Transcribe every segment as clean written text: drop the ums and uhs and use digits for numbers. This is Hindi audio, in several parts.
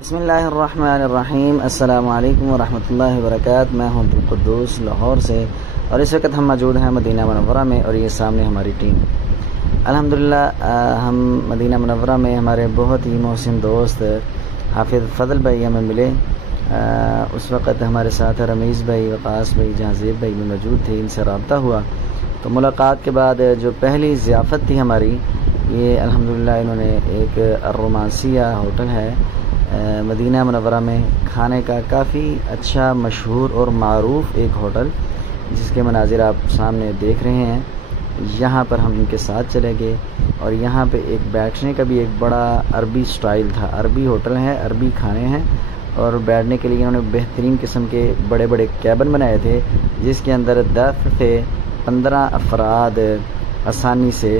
बिस्मिल्लाहिर्रहमानिर्रहीम। अस्सलामु अलैकुम वरहमतुल्लाहि वबरकातुहू। मैं हूं अब्दुल कुद्दूस लाहौर से और इस वक्त हम मौजूद हैं मदीना मुनव्वरा में और ये सामने हमारी टीम। अल्हम्दुलिल्लाह हम मदीना मुनव्वरा में हमारे बहुत ही मोहसिन दोस्त हाफिज़ फ़ज़ल भाई हमें मिले। उस वक़्त हमारे साथ रमीज़ भाई, वक़ास भाई, जहाज़ेब भाई भी मौजूद थे। इनसे रब्ता हुआ तो मुलाकात के बाद जो पहली ज़ियाफ़त थी हमारी, ये अल्हम्दुलिल्लाह इन्होंने एक रोमांसिया होटल है मदीना मुनव्वरा में, खाने का काफ़ी अच्छा मशहूर और मारूफ़ एक होटल, जिसके मनाज़िर आप सामने देख रहे हैं। यहाँ पर हम इनके साथ चले गए और यहाँ पे एक बैठने का भी एक बड़ा अरबी स्टाइल था। अरबी होटल है, अरबी खाने हैं और बैठने के लिए इन्होंने बेहतरीन किस्म के बड़े बड़े कैबिन बनाए थे, जिसके अंदर 10 से 15 अफराद आसानी से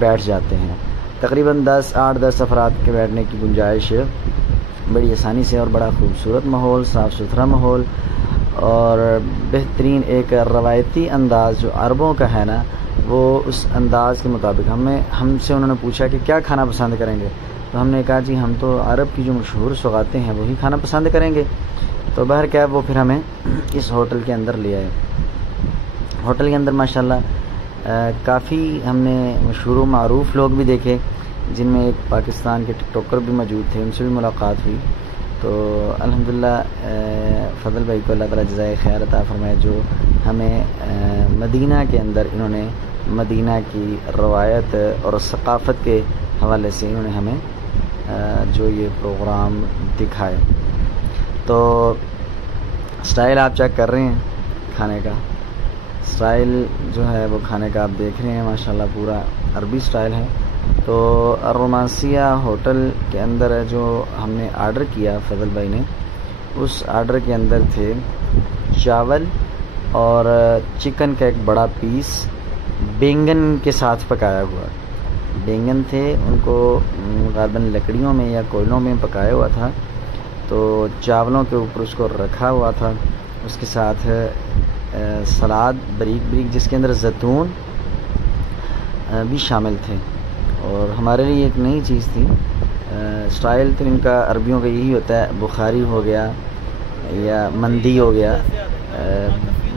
बैठ जाते हैं। तकरीबन 8-10 अफराद के बैठने की गुंजाइश बड़ी आसानी से, और बड़ा खूबसूरत माहौल, साफ़ सुथरा माहौल और बेहतरीन एक रवायती अंदाज़ जो अरबों का है ना, वो उस अंदाज़ के मुताबिक हमसे उन्होंने पूछा कि क्या खाना पसंद करेंगे। तो हमने कहा जी हम तो अरब की जो मशहूर सौगातें हैं वही खाना पसंद करेंगे। तो बहर क्या वो फिर हमें इस होटल के अंदर ले आए। होटल के अंदर माशाल्लाह काफ़ी हमने मशहूर मारूफ़ लोग भी देखे, जिनमें एक पाकिस्तान के टिकटॉकर भी मौजूद थे, उनसे भी मुलाकात हुई। तो अल्हम्दुलिल्लाह फ़ज़ल भाई को अल्लाह ताला जज़ाए खैर अता फ़रमाए, जो हमें मदीना के अंदर इन्होंने मदीना की रवायत और सक़ाफ़त के हवाले से इन्होंने हमें जो ये प्रोग्राम दिखाए। तो स्टाइल आप चेक कर रहे हैं, खाने का स्टाइल जो है वो खाने का आप देख रहे हैं, माशाल्लाह पूरा अरबी स्टाइल है। तो रोमांसिया होटल के अंदर जो हमने आर्डर किया फ़ज़ल भाई ने, उस आर्डर के अंदर थे चावल और चिकन का एक बड़ा पीस, बैंगन के साथ पकाया हुआ। बैंगन थे, उनको गालबन लकड़ियों में या कोयलों में पकाया हुआ था। तो चावलों के ऊपर उसको रखा हुआ था, उसके साथ सलाद बारीक बारीक, जिसके अंदर जैतून भी शामिल थे। और हमारे लिए एक नई चीज़ थी। स्टाइल तो इनका अरबियों का यही होता है, बुखारी हो गया या मंदी हो गया,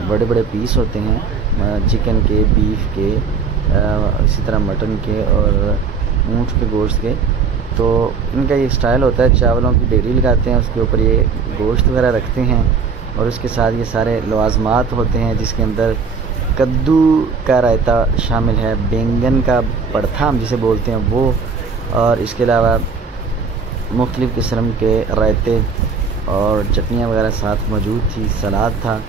बड़े बड़े पीस होते हैं चिकन के, बीफ के, इसी तरह मटन के और ऊँट के गोश्त के। तो इनका ये स्टाइल होता है, चावलों की डेरी लगाते हैं, उसके ऊपर ये गोश्त वगैरह रखते हैं और उसके साथ ये सारे लवाज़मात होते हैं, जिसके अंदर कद्दू का रायता शामिल है, बैंगन का पड़था हम जिसे बोलते हैं वो, और इसके अलावा मुख्तलिफ़ किस्म के रायते और चटनियाँ वगैरह साथ मौजूद थी, सलाद था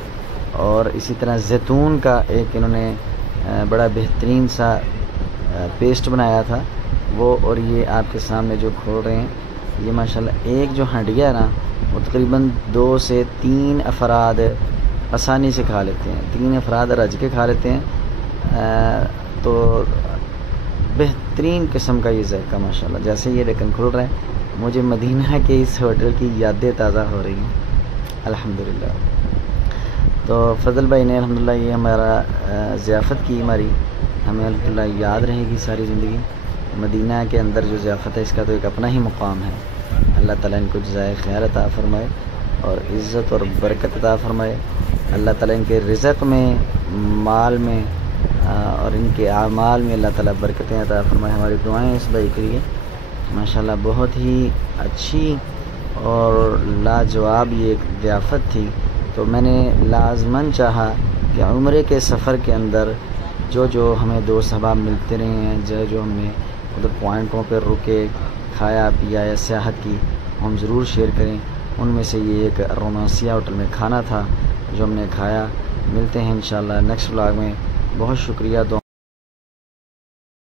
और इसी तरह जैतून का एक इन्होंने बड़ा बेहतरीन सा पेस्ट बनाया था वो। और ये आपके सामने जो खोल रहे हैं, ये माशाल्लाह एक जो हंडिया है ना, वो तकरीबन 2 से 3 अफराद आसानी से खा लेते हैं, 3 अफराद रज के खा लेते हैं। तो बेहतरीन किस्म का ये ज़ायका माशाल्लाह। जैसे ये ढक्कन खुल रहा है, मुझे मदीना के इस होटल की यादें ताज़ा हो रही हैं अल्हम्दुलिल्लाह। तो फ़ज़ल भाई ने अल्हम्दुलिल्लाह ये हमारा ज़ियाफ़त की, हमारी हमें अल्हम्दुलिल्लाह याद रहेगी सारी ज़िंदगी। मदीना के अंदर जो ज़ियाफ़त है, इसका तो एक अपना ही मुकाम है। अल्लाह ताला इनको जज़ाए खैर अता फ़रमाए और इज़्ज़त और बरकत अता फ़रमाए। अल्लाह ताला इनके रिज़्क़ में, माल में और इनके आमाल में अल्लाह ताला बरकतें अता फ़रमाए। हमारी दुआएं इस भाई के लिए। माशाल्लाह बहुत ही अच्छी और लाजवाब ये एक ज़ियाफ़त थी। तो मैंने लाज़मन चाहा कि उम्रे के सफ़र के अंदर जो जो हमें दोस्त अहबाब मिलते रहे हैं, जो जो हमने उधर पॉइंटों पर रुके, खाया पिया या सियाहत की, हम ज़रूर शेयर करें। उनमें से ये एक रोमांसिया होटल में खाना था जो हमने खाया। मिलते हैं इंशाल्लाह नेक्स्ट व्लॉग में। बहुत शुक्रिया।